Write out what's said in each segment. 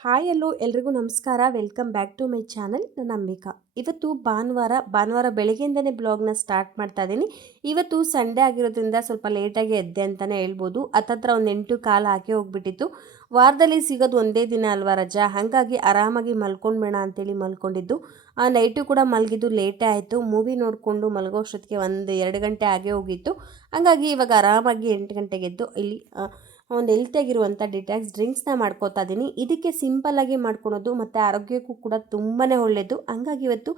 Hi ಎಲ್ಲೋ, ಎಲ್ರಿಗೂ ನಮಸ್ಕಾರ. Welcome back to my channel ನನ್ನ ಅಂಬಿಕಾ. ಇವತ್ತು ಭಾನುವಾರ ಭಾನುವಾರ ಬೆಳಗ್ಗೆಯಿಂದನೇ ಬ್ಲಾಗ್ನ ಸ್ಟಾರ್ಟ್ ಮಾಡ್ತಾ ಇದ್ದೀನಿ. ಇವತ್ತು ಸಂಡೇ ಆಗಿರೋದ್ರಿಂದ ಸ್ವಲ್ಪ ಲೇಟಾಗಿ ಎದ್ದೆ ಅಂತಲೇ ಹೇಳ್ಬೋದು. ಹತ್ತತ್ರ ಒಂದು ಎಂಟು ಕಾಲು ಹಾಕಿ ಹೋಗ್ಬಿಟ್ಟಿತ್ತು. ವಾರದಲ್ಲಿ ಸಿಗೋದು ಒಂದೇ ದಿನ ಅಲ್ವಾ ರಜಾ? ಹಾಗಾಗಿ ಆರಾಮಾಗಿ ಮಲ್ಕೊಂಡ್ಬೇಡ ಅಂತೇಳಿ ಮಲ್ಕೊಂಡಿದ್ದು. ಆ ನೈಟು ಕೂಡ ಮಲಗಿದ್ದು ಲೇಟೇ ಆಯಿತು. ಮೂವಿ ನೋಡಿಕೊಂಡು ಮಲಗೋಷ್ಟೊತ್ತಿಗೆ ಒಂದು ಎರಡು ಗಂಟೆ ಆಗೇ ಹೋಗಿತ್ತು. ಹಾಗಾಗಿ ಇವಾಗ ಆರಾಮಾಗಿ ಎಂಟು ಗಂಟೆಗೆ ಎದ್ದು ಇಲ್ಲಿ ಒಂದು ಹೆಲ್ತಿಯಾಗಿರುವಂಥ ಡಿಟ್ಯಾಕ್ಸ್ ಡ್ರಿಂಕ್ಸ್ನ ಮಾಡ್ಕೋತಾ ಇದ್ದೀನಿ ಇದಕ್ಕೆ ಸಿಂಪಲ್ಲಾಗಿ ಮಾಡ್ಕೊಳೋದು ಮತ್ತು ಆರೋಗ್ಯಕ್ಕೂ ಕೂಡ ತುಂಬಾ ಒಳ್ಳೆಯದು ಹಂಗಾಗಿ ಇವತ್ತು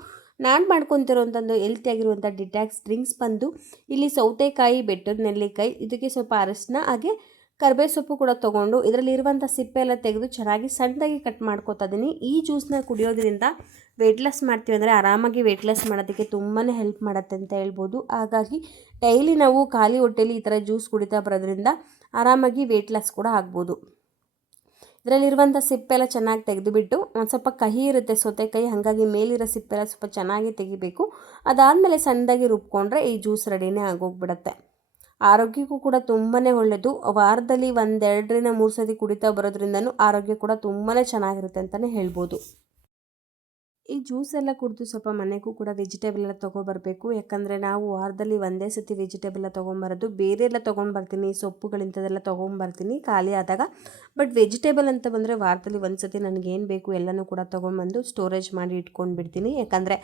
ನಾನು ಮಾಡ್ಕೊತಿರೋಂಥದ್ದು ಹೆಲ್ತಿಯಾಗಿರುವಂಥ ಡಿಟ್ಯಾಕ್ಸ್ ಡ್ರಿಂಕ್ಸ್ ಬಂದು ಇಲ್ಲಿ ಸೌತೆಕಾಯಿ, ಬೆಟ್ಟದ ನೆಲ್ಲಿಕಾಯಿ, ಇದಕ್ಕೆ ಸ್ವಲ್ಪ ಅರಶಿನ, ಹಾಗೆ ಕರ್ಬೇ ಸೊಪ್ಪು ಕೂಡ ತೊಗೊಂಡು ಇದರಲ್ಲಿರುವಂಥ ಸಿಪ್ಪೆ ಎಲ್ಲ ತೆಗೆದು ಚೆನ್ನಾಗಿ ಸಣ್ಣದಾಗಿ ಕಟ್ ಮಾಡ್ಕೋತಾ ಇದ್ದೀನಿ ಈ ಜ್ಯೂಸ್ನ ಕುಡಿಯೋದ್ರಿಂದ ವೆಯ್ಟ್ ಲಾಸ್ ಮಾಡ್ತೀವಿ ಅಂದರೆ ಆರಾಮಾಗಿ ವೆಯ್ಟ್ ಲಾಸ್ ಮಾಡೋದಕ್ಕೆ ತುಂಬಾ ಹೆಲ್ಪ್ ಮಾಡುತ್ತೆ ಅಂತ ಹೇಳ್ಬೋದು. ಹಾಗಾಗಿ ಡೈಲಿ ನಾವು ಖಾಲಿ ಹೊಟ್ಟೆಲಿ ಈ ಥರ ಜ್ಯೂಸ್ ಕುಡಿತಾ ಬರೋದ್ರಿಂದ ಆರಾಮಾಗಿ ವೆಯ್ಟ್ ಲಾಸ್ ಕೂಡ ಆಗ್ಬೋದು. ಇದರಲ್ಲಿರುವಂಥ ಸಿಪ್ಪೆಲ್ಲ ಚೆನ್ನಾಗಿ ತೆಗೆದುಬಿಟ್ಟು ಒಂದು ಸ್ವಲ್ಪ ಕಹಿ ಇರುತ್ತೆ ಸೌತೆಕಾಯಿ, ಹಾಗಾಗಿ ಮೇಲಿರೋ ಸಿಪ್ಪೆಲ್ಲ ಸ್ವಲ್ಪ ಚೆನ್ನಾಗಿ ತೆಗಿಬೇಕು. ಅದಾದಮೇಲೆ ಸಣ್ಣದಾಗಿ ರುಬ್ಕೊಂಡ್ರೆ ಈ ಜ್ಯೂಸ್ ರೆಡಿನೇ ಆಗೋಗ್ಬಿಡತ್ತೆ. ಆರೋಗ್ಯಕ್ಕೂ ಕೂಡ ತುಂಬಾ ಒಳ್ಳೆಯದು ವಾರದಲ್ಲಿ ಒಂದೆರಡರಿಂದ ಮೂರು ಸತಿ ಕುಡಿತಾ ಬರೋದ್ರಿಂದನೂ ಆರೋಗ್ಯ ಕೂಡ ತುಂಬಾ ಚೆನ್ನಾಗಿರುತ್ತೆ ಅಂತಲೇ ಹೇಳ್ಬೋದು. ಈ ಜ್ಯೂಸ್ ಎಲ್ಲ ಕುಡಿದು ಸ್ವಲ್ಪ ಮನೆಗೂ ಕೂಡ ವೆಜಿಟೇಬಲ್ ಎಲ್ಲ ತೊಗೊಬರ್ಬೇಕು. ಯಾಕಂದರೆ ನಾವು ವಾರದಲ್ಲಿ ಒಂದೇ ಸತಿ ವೆಜಿಟೇಬಲ್ ಎಲ್ಲ ತೊಗೊಂಬರೋದು. ಬೇರೆ ಎಲ್ಲ ತೊಗೊಂಡ್ಬರ್ತೀನಿ ಸೊಪ್ಪುಗಳಿಂಥದ್ದೆಲ್ಲ ತೊಗೊಂಬರ್ತೀನಿ ಖಾಲಿ ಆದಾಗ. ಬಟ್ ವೆಜಿಟೇಬಲ್ ಅಂತ ಬಂದರೆ ವಾರದಲ್ಲಿ ಒಂದು ಸತಿ ನನಗೇನು ಬೇಕು ಎಲ್ಲನೂ ಕೂಡ ತೊಗೊಂಬಂದು ಸ್ಟೋರೇಜ್ ಮಾಡಿ ಇಟ್ಕೊಂಡು ಬಿಡ್ತೀನಿ ಯಾಕಂದರೆ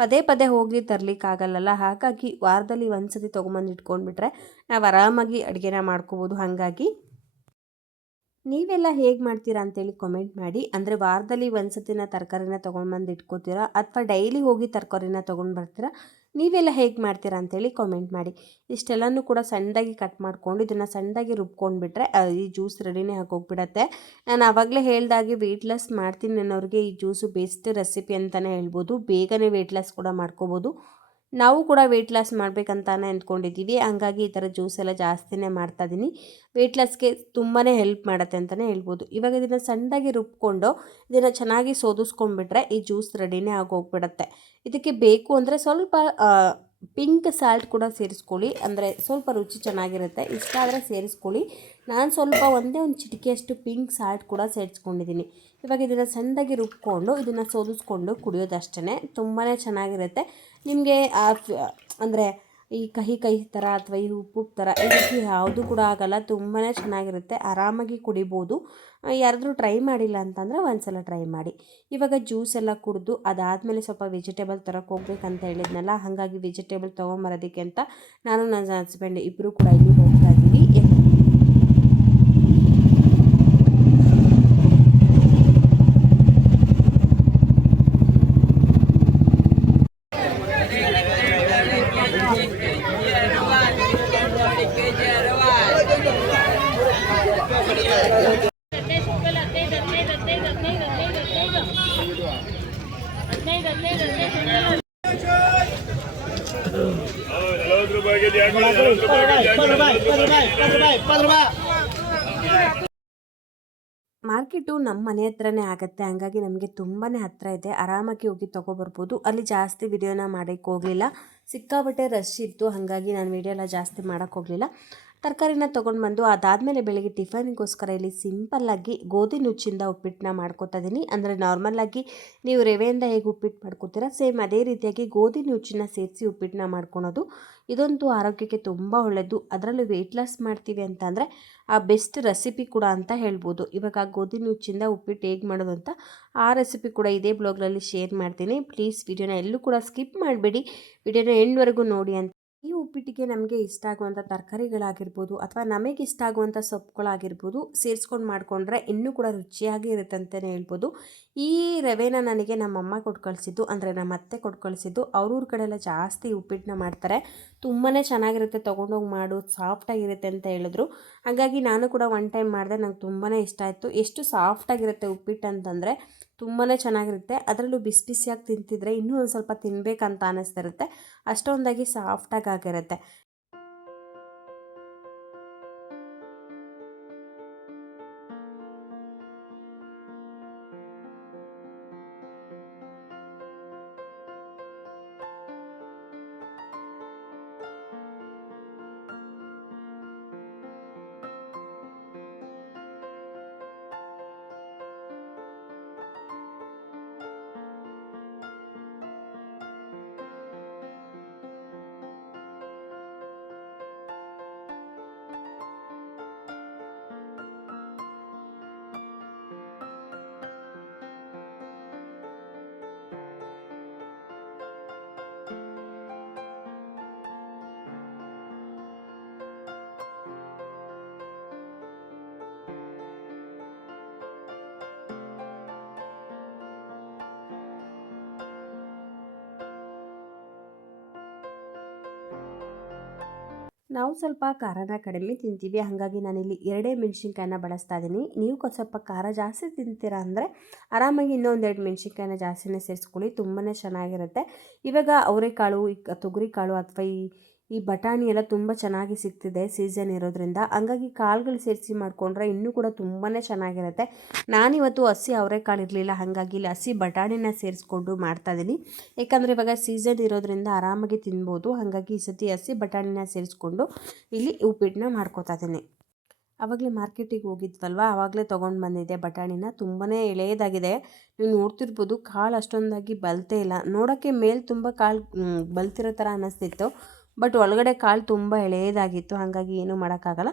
ಪದೇ ಪದೇ ಹೋಗಿ ತರಲಿಕ್ಕಾಗಲ್ಲಲ್ಲ ಹಾಗಾಗಿ ವಾರದಲ್ಲಿ ಒಂದು ಸತಿ ತೊಗೊಂಬಂದು ಇಟ್ಕೊಂಡ್ಬಿಟ್ರೆ ನಾವು ಆರಾಮಾಗಿ ಅಡುಗೆನ ಮಾಡ್ಕೋಬೋದು. ಹಾಗಾಗಿ ನೀವೆಲ್ಲ ಹೇಗೆ ಮಾಡ್ತೀರಾ ಅಂತೇಳಿ ಕಮೆಂಟ್ ಮಾಡಿ. ಅಂದರೆ ವಾರದಲ್ಲಿ ಒಂದು ಸತಿನ ತರಕಾರಿನ ತೊಗೊಂಡ್ಬಂದು ಇಟ್ಕೋತೀರಾ? ಅಥವಾ ಡೈಲಿ ಹೋಗಿ ತರಕಾರಿನ ತೊಗೊಂಡು ಬರ್ತೀರಾ? ನೀವೆಲ್ಲ ಹೇಗೆ ಮಾಡ್ತೀರಾ ಅಂತೇಳಿ ಕಾಮೆಂಟ್ ಮಾಡಿ. ಇಷ್ಟೆಲ್ಲನೂ ಕೂಡ ಸಣ್ಣದಾಗಿ ಕಟ್ ಮಾಡ್ಕೊಂಡು ಇದನ್ನು ಸಣ್ಣದಾಗಿ ರುಬ್ಕೊಂಡ್ಬಿಟ್ರೆ ಈ ಜ್ಯೂಸ್ ರೆಡಿನೇ ಹಾಕೋಗ್ಬಿಡತ್ತೆ ನಾನು ಆವಾಗಲೇ ಹೇಳ್ದಾಗೆ ವೆಯ್ಟ್ ಲಾಸ್ ಮಾಡ್ತೀನಿ ಅನ್ನೋರಿಗೆ ಈ ಜ್ಯೂಸು ಬೆಸ್ಟ್ ರೆಸಿಪಿ ಅಂತಲೇ ಹೇಳ್ಬೋದು. ಬೇಗನೆ ವೆಯ್ಟ್ ಲಾಸ್ ಕೂಡ ಮಾಡ್ಕೋಬೋದು. ನಾವು ಕೂಡ ವೆಯ್ಟ್ ಲಾಸ್ ಮಾಡಬೇಕಂತಾನೆ ಅಂದ್ಕೊಂಡಿದ್ದೀವಿ ಹಂಗಾಗಿ ಈ ಥರ ಜ್ಯೂಸ್ ಎಲ್ಲ ಜಾಸ್ತಿನೇ ಮಾಡ್ತಾ ಇದ್ದೀನಿ ವೆಯ್ಟ್ ಲಾಸ್ಗೆ ತುಂಬಾ ಹೆಲ್ಪ್ ಮಾಡುತ್ತೆ ಅಂತಲೇ ಹೇಳ್ಬೋದು. ಇವಾಗ ಇದನ್ನು ಸಣ್ಣದಾಗಿ ರುಬ್ಕೊಂಡು ಇದನ್ನು ಚೆನ್ನಾಗಿ ಸೋದಿಸ್ಕೊಂಡ್ಬಿಟ್ರೆ ಈ ಜ್ಯೂಸ್ ರೆಡಿನೇ ಆಗೋಗ್ಬಿಡತ್ತೆ. ಇದಕ್ಕೆ ಬೇಕು ಅಂದರೆ ಸ್ವಲ್ಪ ಪಿಂಕ್ ಸಾಲ್ಟ್ ಕೂಡ ಸೇರಿಸ್ಕೊಳ್ಳಿ. ಅಂದರೆ ಸ್ವಲ್ಪ ರುಚಿ ಚೆನ್ನಾಗಿರುತ್ತೆ. ಇಷ್ಟ ಆದರೆ ಸೇರಿಸ್ಕೊಳ್ಳಿ. ನಾನು ಸ್ವಲ್ಪ ಒಂದೇ ಒಂದು ಚಿಟಿಕೆಯಷ್ಟು ಪಿಂಕ್ ಸಾಲ್ಟ್ ಕೂಡ ಸೇರಿಸ್ಕೊಂಡಿದ್ದೀನಿ. ಇವಾಗ ಇದನ್ನು ಸಣ್ಣದಾಗಿ ರುಬ್ಕೊಂಡು, ಇದನ್ನು ಸೋದಿಸ್ಕೊಂಡು ಕುಡಿಯೋದಷ್ಟೇ ತುಂಬಾ ಚೆನ್ನಾಗಿರುತ್ತೆ. ನಿಮಗೆ ಅಂದರೆ ಈ ಕಹಿ ಕಹಿ ಥರ ಅಥವಾ ಈ ಉಪ್ಪು ಥರ ಈ ರೀತಿ ಯಾವುದು ಕೂಡ ಆಗಲ್ಲ. ತುಂಬಾ ಚೆನ್ನಾಗಿರುತ್ತೆ. ಆರಾಮಾಗಿ ಕುಡಿಬೋದು. ಯಾರಾದರೂ ಟ್ರೈ ಮಾಡಿಲ್ಲ ಅಂತಂದರೆ ಒಂದ್ಸಲ ಟ್ರೈ ಮಾಡಿ. ಇವಾಗ ಜ್ಯೂಸ್ ಎಲ್ಲ ಕುಡಿದು ಅದಾದಮೇಲೆ ಸ್ವಲ್ಪ ವೆಜಿಟೇಬಲ್ ತರಕ್ಕೆ ಹೋಗ್ಬೇಕಂತ ಹೇಳಿದ್ನಲ್ಲ, ಹಾಗಾಗಿ ವೆಜಿಟೇಬಲ್ ತೊಗೊಂಬರೋದಕ್ಕೆ ಅಂತ ನಾನು ನನ್ನ ಹಸ್ಬೆಂಡ್ ಇಬ್ಬರು ಕೂಡ ಇಲ್ಲಿ ಹೋಗ್ತಾ ಇದ್ದೀವಿ. ಮಾರ್ಕೆಟು ನಮ್ಮ ಮನೆ ಹತ್ರನೇ ಆಗುತ್ತೆ. ಹಂಗಾಗಿ ನಮಗೆ ತುಂಬಾ ಹತ್ತಿರ ಇದೆ. ಆರಾಮಾಗಿ ಹೋಗಿ ತೊಗೊಬರ್ಬೋದು. ಅಲ್ಲಿ ಜಾಸ್ತಿ ವಿಡಿಯೋನ ಮಾಡೋಕ್ಕೆ ಹೋಗಲಿಲ್ಲ. ಸಿಕ್ಕಾಬಟ್ಟೆ ರಶ್ ಇತ್ತು. ಹಾಗಾಗಿ ನಾನು ವಿಡಿಯೋ ಎಲ್ಲ ಜಾಸ್ತಿ ಮಾಡೋಕ್ಕೆ ಹೋಗಲಿಲ್ಲ. ತರಕಾರಿನ ತೊಗೊಂಡು ಬಂದು ಅದಾದಮೇಲೆ ಬೆಳಗ್ಗೆ ಟಿಫನ್ಗೋಸ್ಕರ ಇಲ್ಲಿ ಸಿಂಪಲ್ಲಾಗಿ ಗೋಧಿ ನುಚ್ಚಿಂದ ಉಪ್ಪಿಟ್ಟನ್ನ ಮಾಡ್ಕೊತಾ ಇದ್ದೀನಿ ಅಂದರೆ ನಾರ್ಮಲ್ಲಾಗಿ ನೀವು ರವೆಯಿಂದ ಹೇಗೆ ಉಪ್ಪಿಟ್ಟು ಮಾಡ್ಕೊತೀರಾ, ಸೇಮ್ ಅದೇ ರೀತಿಯಾಗಿ ಗೋಧಿ ನುಚ್ಚನ್ನ ಸೇರಿಸಿ ಉಪ್ಪಿಟ್ಟನ್ನ ಮಾಡ್ಕೊಳೋದು ಇದಂತೂ ಆರೋಗ್ಯಕ್ಕೆ ತುಂಬ ಒಳ್ಳೆಯದು ಅದರಲ್ಲೂ ವೆಯ್ಟ್ ಲಾಸ್ ಮಾಡ್ತೀವಿ ಅಂತ ಅಂದರೆ ಆ ಬೆಸ್ಟ್ ರೆಸಿಪಿ ಕೂಡ ಅಂತ ಹೇಳ್ಬೋದು. ಇವಾಗ ಗೋಧಿ ನುಚ್ಚಿಂದ ಉಪ್ಪಿಟ್ಟು ಹೇಗೆ ಮಾಡೋದು ಅಂತ ಆ ರೆಸಿಪಿ ಕೂಡ ಇದೇ ಬ್ಲಾಗ್ನಲ್ಲಿ ಶೇರ್ ಮಾಡ್ತೀನಿ. ಪ್ಲೀಸ್ ವಿಡಿಯೋನ ಎಲ್ಲೂ ಕೂಡ ಸ್ಕಿಪ್ ಮಾಡಬೇಡಿ. ವಿಡಿಯೋನ ಎಂಡ್ವರೆಗೂ ನೋಡಿ ಅಂತ ಈ ಉಪ್ಪಿಟ್ಟಿಗೆ ನಮಗೆ ಇಷ್ಟ ಆಗುವಂಥ ತರಕಾರಿಗಳಾಗಿರ್ಬೋದು ಅಥವಾ ನಮಗೆ ಇಷ್ಟ ಆಗುವಂಥ ಸೊಪ್ಪುಗಳಾಗಿರ್ಬೋದು ಸೇರಿಸ್ಕೊಂಡು ಮಾಡಿಕೊಂಡ್ರೆ ಇನ್ನೂ ಕೂಡ ರುಚಿಯಾಗಿ ಇರುತ್ತೆ ಅಂತಲೇ ಹೇಳ್ಬೋದು. ಈ ರವೆನ ನನಗೆ ನಮ್ಮಮ್ಮ ಕೊಟ್ಟು ಕಳಿಸಿದ್ದು ಅಂದರೆ ನಮ್ಮ ಅತ್ತೆ ಕೊಟ್ಟು ಕಳಿಸಿದ್ದು ಅವ್ರೂರ ಕಡೆ ಎಲ್ಲ ಜಾಸ್ತಿ ಉಪ್ಪಿಟ್ಟನ್ನ ಮಾಡ್ತಾರೆ. ತುಂಬಾ ಚೆನ್ನಾಗಿರುತ್ತೆ, ತೊಗೊಂಡೋಗಿ ಮಾಡು, ಸಾಫ್ಟಾಗಿರುತ್ತೆ ಅಂತ ಹೇಳಿದ್ರು. ಹಾಗಾಗಿ ನಾನು ಕೂಡ ಒನ್ ಟೈಮ್ ಮಾಡಿದೆ, ನಂಗೆ ತುಂಬಾ ಇಷ್ಟ ಆಯಿತು. ಎಷ್ಟು ಸಾಫ್ಟಾಗಿರುತ್ತೆ ಉಪ್ಪಿಟ್ಟು ಅಂತಂದರೆ ತುಂಬಾ ಚೆನ್ನಾಗಿರುತ್ತೆ. ಅದರಲ್ಲೂ ಬಿಸಿ ಬಿಸಿಯಾಗಿ ತಿಂತಿದ್ರೆ ಇನ್ನೂ ಒಂದು ಸ್ವಲ್ಪ ತಿನ್ನಬೇಕಂತ ಅನ್ನಿಸ್ತಿರುತ್ತೆ ಅಷ್ಟೊಂದಾಗಿ ಸಾಫ್ಟಾಗಿ ಆಗಿರುತ್ತೆ. ನಾವು ಸ್ವಲ್ಪ ಖಾರನ ಕಡಿಮೆ ತಿಂತೀವಿ. ಹಾಗಾಗಿ ನಾನಿಲ್ಲಿ ಎರಡೇ ಮೆಣಸಿನ್ಕಾಯನ್ನ ಬಳಸ್ತಾ ಇದ್ದೀನಿ. ನೀವು ಸ್ವಲ್ಪ ಖಾರ ಜಾಸ್ತಿ ತಿಂತೀರಾ ಅಂದರೆ ಆರಾಮಾಗಿ ಇನ್ನೊಂದೆರಡು ಮೆಣಸಿನ್ಕಾಯಿನ ಜಾಸ್ತಿನೇ ಸೇರಿಸ್ಕೊಳ್ಳಿ. ತುಂಬಾ ಚೆನ್ನಾಗಿರುತ್ತೆ. ಇವಾಗ ಅವರೆಕಾಳು ತೊಗರಿಕಾಳು ಅಥವಾ ಈ ಈ ಬಟಾಣಿ ಎಲ್ಲ ತುಂಬ ಚೆನ್ನಾಗಿ ಸಿಗ್ತಿದೆ ಸೀಸನ್ ಇರೋದ್ರಿಂದ. ಹಂಗಾಗಿ ಕಾಳುಗಳು ಸೇರಿಸಿ ಮಾಡಿಕೊಂಡ್ರೆ ಇನ್ನೂ ಕೂಡ ತುಂಬಾ ಚೆನ್ನಾಗಿರುತ್ತೆ. ನಾನಿವತ್ತು ಹಸಿ ಅವರೆಕಾಳು ಇರಲಿಲ್ಲ, ಹಾಗಾಗಿ ಇಲ್ಲಿ ಹಸಿ ಬಟಾಣಿನ ಸೇರಿಸ್ಕೊಂಡು ಮಾಡ್ತಾಯಿದ್ದೀನಿ ಯಾಕಂದರೆ ಇವಾಗ ಸೀಸನ್ ಇರೋದ್ರಿಂದ ಆರಾಮಾಗಿ ತಿನ್ಬೋದು, ಹಾಗಾಗಿ ಈ ಸತಿ ಹಸಿ ಬಟಾಣಿನ ಸೇರಿಸ್ಕೊಂಡು ಇಲ್ಲಿ ಉಪ್ಪಿಟ್ಟನ್ನ ಮಾಡ್ಕೊತಾ ಇದ್ದೀನಿ ಆವಾಗಲೇ ಮಾರ್ಕೆಟಿಗೆ ಹೋಗಿದ್ವಲ್ವ ಆವಾಗಲೇ ತೊಗೊಂಡು ಬಂದಿದ್ದೆ ಬಟಾಣಿನ. ತುಂಬಾ ಎಳೆಯದಾಗಿದೆ. ನೀವು ನೋಡ್ತಿರ್ಬೋದು ಕಾಳು ಅಷ್ಟೊಂದಾಗಿ ಬಲ್ತೇ ಇಲ್ಲ. ನೋಡೋಕ್ಕೆ ಮೇಲೆ ತುಂಬ ಕಾಳು ಬಲ್ತಿರೋ ಥರ ಅನ್ನಿಸ್ತಿತ್ತು ಬಟ್ ಒಳಗಡೆ ಕಾಳು ತುಂಬ ಎಳೆಯದಾಗಿತ್ತು, ಹಾಗಾಗಿ ಏನೂ ಮಾಡೋಕ್ಕಾಗಲ್ಲ.